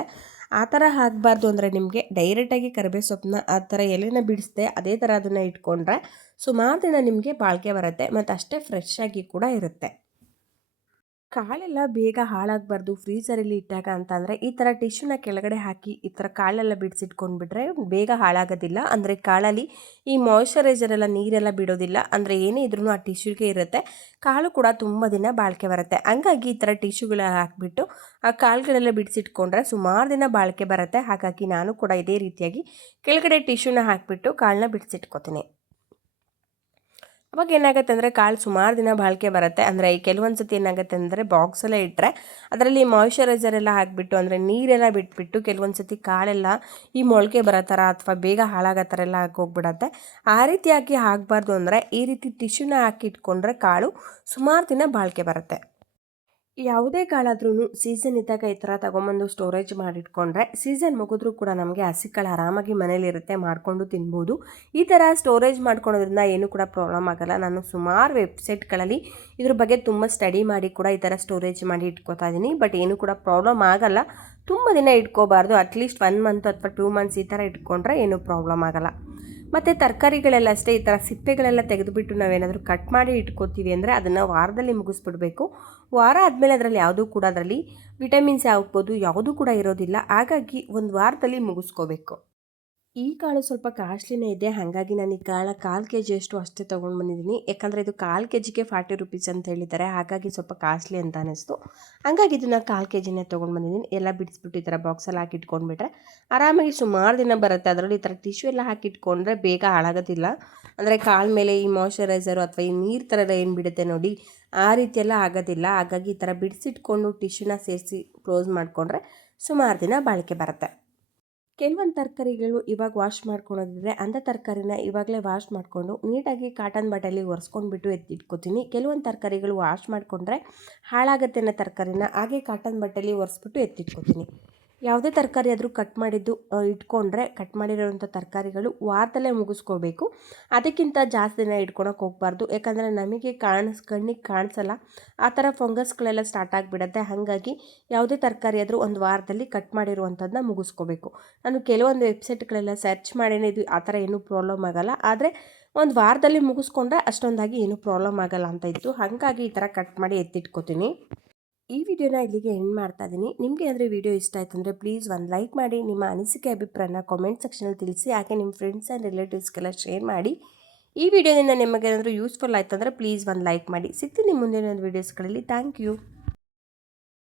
ಆ ಥರ ಹಾಕಬಾರ್ದು ಅಂದರೆ ನಿಮಗೆ ಡೈರೆಕ್ಟಾಗಿ ಕರ್ಬೇ ಸೊಪ್ಪನ್ನ ಆ ಥರ ಎಲೆನ ಬಿಡಿಸ್ದೆ ಅದೇ ಥರ ಅದನ್ನು ಇಟ್ಕೊಂಡ್ರೆ ಸುಮಾರು ದಿನ ನಿಮಗೆ ಬಾಳಿಕೆ ಬರುತ್ತೆ ಮತ್ತು ಅಷ್ಟೇ ಫ್ರೆಶ್ ಆಗಿ ಕೂಡ ಇರುತ್ತೆ. ಕಾಳೆಲ್ಲ ಬೇಗ ಹಾಳಾಗಬಾರ್ದು ಫ್ರೀಸರಲ್ಲಿ ಇಟ್ಟಾಗ ಅಂತಂದರೆ ಈ ಥರ ಟಿಶ್ಯೂನ ಕೆಳಗಡೆ ಹಾಕಿ ಈ ಥರ ಕಾಳೆಲ್ಲ ಬಿಡಿಸಿಟ್ಕೊಂಡ್ಬಿಟ್ರೆ ಬೇಗ ಹಾಳಾಗೋದಿಲ್ಲ. ಅಂದರೆ ಕಾಳಲ್ಲಿ ಈ ಮಾಯ್ಶ್ಚರೈಸರ್ ಎಲ್ಲ ನೀರೆಲ್ಲ ಬಿಡೋದಿಲ್ಲ. ಅಂದರೆ ಏನೇ ಇದ್ರೂ ಆ ಟಿಶ್ಯೂಗೆ ಇರುತ್ತೆ. ಕಾಳು ಕೂಡ ತುಂಬ ದಿನ ಬಾಳಿಕೆ ಬರುತ್ತೆ. ಹಂಗಾಗಿ ಈ ಥರ ಟಿಶ್ಯೂಗಳ ಹಾಕಿಬಿಟ್ಟು ಆ ಕಾಳುಗಳೆಲ್ಲ ಬಿಡಿಸಿಟ್ಕೊಂಡ್ರೆ ಸುಮಾರು ದಿನ ಬಾಳಿಕೆ ಬರುತ್ತೆ. ಹಾಗಾಗಿ ನಾನು ಕೂಡ ಇದೇ ರೀತಿಯಾಗಿ ಕೆಳಗಡೆ ಟಿಶ್ಯೂನ ಹಾಕಿಬಿಟ್ಟು ಕಾಳನ್ನ ಬಿಡಿಸಿಟ್ಕೋತೀನಿ. ಅವಾಗ ಏನಾಗುತ್ತೆ ಅಂದರೆ ಕಾಳು ಸುಮಾರು ದಿನ ಬಾಳಿಕೆ ಬರುತ್ತೆ. ಅಂದರೆ ಈ ಕೆಲವೊಂದು ಸತಿ ಏನಾಗುತ್ತೆ ಅಂದರೆ ಬಾಕ್ಸಲ್ಲೇ ಇಟ್ಟರೆ ಅದರಲ್ಲಿ ಮಾಯಿಶ್ಚರೈಸರ್ ಎಲ್ಲ ಹಾಕಿಬಿಟ್ಟು, ಅಂದರೆ ನೀರೆಲ್ಲ ಬಿಟ್ಬಿಟ್ಟು ಕೆಲವೊಂದು ಸತಿ ಕಾಳೆಲ್ಲ ಈ ಮೊಳಕೆ ಬರೋ ಥರ ಅಥವಾ ಬೇಗ ಹಾಳಾಗೋ ಥರ ಎಲ್ಲ ಹೋಗ್ಬಿಡತ್ತೆ. ಆ ರೀತಿಯಾಗಿ ಹಾಕಬಾರ್ದು ಅಂದರೆ ಈ ರೀತಿ ಟಿಶ್ಯೂನ ಹಾಕಿ ಇಟ್ಕೊಂಡ್ರೆ ಕಾಳು ಸುಮಾರು ದಿನ ಬಾಳಿಕೆ ಬರುತ್ತೆ. ಯಾವುದೇ ಕಾಳಾದ್ರೂ ಸೀಸನ್ ಇದ್ದಾಗ ಈ ಥರ ತೊಗೊಂಬಂದು ಸ್ಟೋರೇಜ್ ಮಾಡಿಟ್ಕೊಂಡ್ರೆ ಸೀಸನ್ ಮುಗಿದ್ರೂ ಕೂಡ ನಮಗೆ ಹಸಿ ಕಾಳು ಆರಾಮಾಗಿ ಮನೇಲಿರುತ್ತೆ, ಮಾಡಿಕೊಂಡು ತಿನ್ಬೋದು. ಈ ಥರ ಸ್ಟೋರೇಜ್ ಮಾಡ್ಕೊಳೋದ್ರಿಂದ ಏನೂ ಕೂಡ ಪ್ರಾಬ್ಲಮ್ ಆಗಲ್ಲ. ನಾನು ಸುಮಾರು ವೆಬ್ಸೈಟ್ಗಳಲ್ಲಿ ಇದ್ರ ಬಗ್ಗೆ ತುಂಬ ಸ್ಟಡಿ ಮಾಡಿ ಕೂಡ ಈ ಥರ ಸ್ಟೋರೇಜ್ ಮಾಡಿ ಇಟ್ಕೋತಾ ಇದ್ದೀನಿ ಬಟ್ ಏನೂ ಕೂಡ ಪ್ರಾಬ್ಲಮ್ ಆಗಲ್ಲ. ತುಂಬ ದಿನ ಇಟ್ಕೋಬಾರ್ದು. ಅಟ್ಲೀಸ್ಟ್ ಒನ್ ಮಂತ್ ಅಥವಾ ಟೂ ಮಂತ್ಸ್ ಈ ಥರ ಇಟ್ಕೊಂಡ್ರೆ ಏನೂ ಪ್ರಾಬ್ಲಮ್ ಆಗೋಲ್ಲ. ಮತ್ತು ತರಕಾರಿಗಳೆಲ್ಲ ಅಷ್ಟೇ, ಈ ಥರ ಸಿಪ್ಪೆಗಳೆಲ್ಲ ತೆಗೆದುಬಿಟ್ಟು ನಾವೇನಾದರೂ ಕಟ್ ಮಾಡಿ ಇಟ್ಕೋತೀವಿ ಅಂದರೆ ಅದನ್ನು ವಾರದಲ್ಲಿ ಮುಗಿಸ್ಬಿಡ್ಬೇಕು. ವಾರ ಆದಮೇಲೆ ಅದರಲ್ಲಿ ಯಾವುದೂ ಕೂಡ ಅದರಲ್ಲಿ ವಿಟಮಿನ್ಸ್ ಆಗ್ಬೋದು, ಯಾವುದೂ ಕೂಡ ಇರೋದಿಲ್ಲ. ಹಾಗಾಗಿ ಒಂದು ವಾರದಲ್ಲಿ ಮುಗಿಸ್ಕೋಬೇಕು. ಈ ಕಾಳು ಸ್ವಲ್ಪ ಕಾಸ್ಟ್ಲಿನೇ ಇದೆ. ಹಾಗಾಗಿ ನಾನು ಈ ಕಾಳ ಕಾಲು ಕೆ ಅಷ್ಟು ಅಷ್ಟೇ ತೊಗೊಂಡು ಬಂದಿದ್ದೀನಿ. ಯಾಕಂದರೆ ಇದು ಕಾಲು ಕೆ ಜಿಗೆ ಫಾರ್ಟಿ ರುಪೀಸ್ ಅಂತ ಹೇಳಿದ್ದಾರೆ. ಹಾಗಾಗಿ ಸ್ವಲ್ಪ ಕಾಸ್ಟ್ಲಿ ಅಂತ ಅನ್ನಿಸ್ತು ಹಾಗಾಗಿ ಇದನ್ನು ಕಾಲು ಕೆ ಜಿನೇ ತೊಗೊಂಡು ಬಂದಿದ್ದೀನಿ. ಎಲ್ಲ ಬಿಡಿಸ್ಬಿಟ್ಟು ಈ ಥರ ಬಾಕ್ಸಲ್ಲಿ ಹಾಕಿ ಇಟ್ಕೊಂಡ್ಬಿಟ್ರೆ ಆರಾಮಾಗಿ ಸುಮಾರು ದಿನ ಬರುತ್ತೆ. ಅದರಲ್ಲಿ ಈ ಥರ ಟಿಶ್ಯೂ ಎಲ್ಲ ಹಾಕಿಟ್ಕೊಂಡ್ರೆ ಬೇಗ ಹಾಳಾಗೋದಿಲ್ಲ. ಅಂದರೆ ಕಾಲು ಮೇಲೆ ಈ ಮಾಯ್ಶ್ಚರೈಸರು ಅಥವಾ ಈ ನೀರು ಥರ ಏನು ಬಿಡುತ್ತೆ ನೋಡಿ, ಆ ರೀತಿಯೆಲ್ಲ ಆಗೋದಿಲ್ಲ. ಹಾಗಾಗಿ ಈ ಥರ ಬಿಡಿಸಿಟ್ಕೊಂಡು ಟಿಶ್ಯೂನ ಸೇರಿಸಿ ಕ್ಲೋಸ್ ಮಾಡಿಕೊಂಡ್ರೆ ಸುಮಾರು ದಿನ ಬಾಳಿಕೆ ಬರುತ್ತೆ. ಕೆಲವೊಂದು ತರಕಾರಿಗಳು ಇವಾಗ ವಾಶ್ ಮಾಡ್ಕೊಳೋದಿದ್ರೆ ಅಂಥ ತರಕಾರಿನ ಇವಾಗಲೇ ವಾಶ್ ಮಾಡಿಕೊಂಡು ನೀಟಾಗಿ ಕಾಟನ್ ಬಟ್ಟೆಯಲ್ಲಿ ಒರೆಸ್ಕೊಂಡ್ಬಿಟ್ಟು ಎತ್ತಿಟ್ಕೋತೀನಿ. ಕೆಲವೊಂದು ತರಕಾರಿಗಳು ವಾಶ್ ಮಾಡಿಕೊಂಡ್ರೆ ಹಾಳಾಗತ್ತೆ ಅನ್ನೋ ತರಕಾರಿನ ಹಾಗೆ ಕಾಟನ್ ಬಟ್ಟೆಯಲ್ಲಿ ಒರೆಸ್ಬಿಟ್ಟು ಎತ್ತಿಟ್ಕೋತೀನಿ. ಯಾವುದೇ ತರಕಾರಿ ಆದರೂ ಕಟ್ ಮಾಡಿದ್ದು ಇಟ್ಕೊಂಡ್ರೆ ಕಟ್ ಮಾಡಿರೋವಂಥ ತರಕಾರಿಗಳು ವಾರದಲ್ಲೇ ಮುಗಿಸ್ಕೋಬೇಕು. ಅದಕ್ಕಿಂತ ಜಾಸ್ತಿ ದಿನ ಇಟ್ಕೊಳಕ್ಕೆ ಹೋಗ್ಬಾರ್ದು. ಯಾಕಂದರೆ ನಮಗೆ ಕಾಣಿಸ್, ಕಣ್ಣಿಗೆ ಕಾಣಿಸಲ್ಲ. ಆ ಥರ ಫಂಗಸ್ಗಳೆಲ್ಲ ಸ್ಟಾರ್ಟ್ ಆಗಿಬಿಡತ್ತೆ. ಹಾಗಾಗಿ ಯಾವುದೇ ತರಕಾರಿ ಆದರೂ ಒಂದು ವಾರದಲ್ಲಿ ಕಟ್ ಮಾಡಿರುವಂಥದ್ದನ್ನ ಮುಗಿಸ್ಕೋಬೇಕು. ನಾನು ಕೆಲವೊಂದು ವೆಬ್ಸೈಟ್ಗಳೆಲ್ಲ ಸರ್ಚ್ ಮಾಡೇನೆ, ಇದು ಆ ಥರ ಏನೂ ಪ್ರಾಬ್ಲಮ್ ಆಗೋಲ್ಲ. ಆದರೆ ಒಂದು ವಾರದಲ್ಲಿ ಮುಗಿಸ್ಕೊಂಡ್ರೆ ಅಷ್ಟೊಂದಾಗಿ ಏನೂ ಪ್ರಾಬ್ಲಮ್ ಆಗೋಲ್ಲ ಅಂತ ಇತ್ತು. ಹಾಗಾಗಿ ಈ ಥರ ಕಟ್ ಮಾಡಿ ಎತ್ತಿಟ್ಕೋತೀನಿ. ಈ ವಿಡಿಯೋನ ಇಲ್ಲಿಗೆ ಎಂಡ್ ಮಾಡ್ತಾ ಇದ್ದೀನಿ. ನಿಮಗೆ ಅಂದರೆ ವಿಡಿಯೋ ಇಷ್ಟ ಆಯ್ತು ಅಂದರೆ ಪ್ಲೀಸ್ ಒಂದು ಲೈಕ್ ಮಾಡಿ, ನಿಮ್ಮ ಅನಿಸಿಕೆ, ಅಭಿಪ್ರಾಯನ ಕಾಮೆಂಟ್ ಸೆಕ್ಷನಲ್ಲಿ ತಿಳಿಸಿ, ಹಾಗೆ ನಿಮ್ಮ ಫ್ರೆಂಡ್ಸ್ ಆ್ಯಂಡ್ ರಿಲೇಟಿವ್ಸ್ಗೆಲ್ಲ ಶೇರ್ ಮಾಡಿ. ಈ ವಿಡಿಯೋದಿಂದ ನಿಮಗೇನಾದರೂ ಯೂಸ್ಫುಲ್ ಆಯ್ತು ಅಂದರೆ ಪ್ಲೀಸ್ ಒಂದು ಲೈಕ್ ಮಾಡಿ. ಸಿಗ್ತೀನಿ ಮುಂದಿನ ಒಂದು ವೀಡಿಯೋಸ್ಗಳಲ್ಲಿ ಥ್ಯಾಂಕ್ ಯು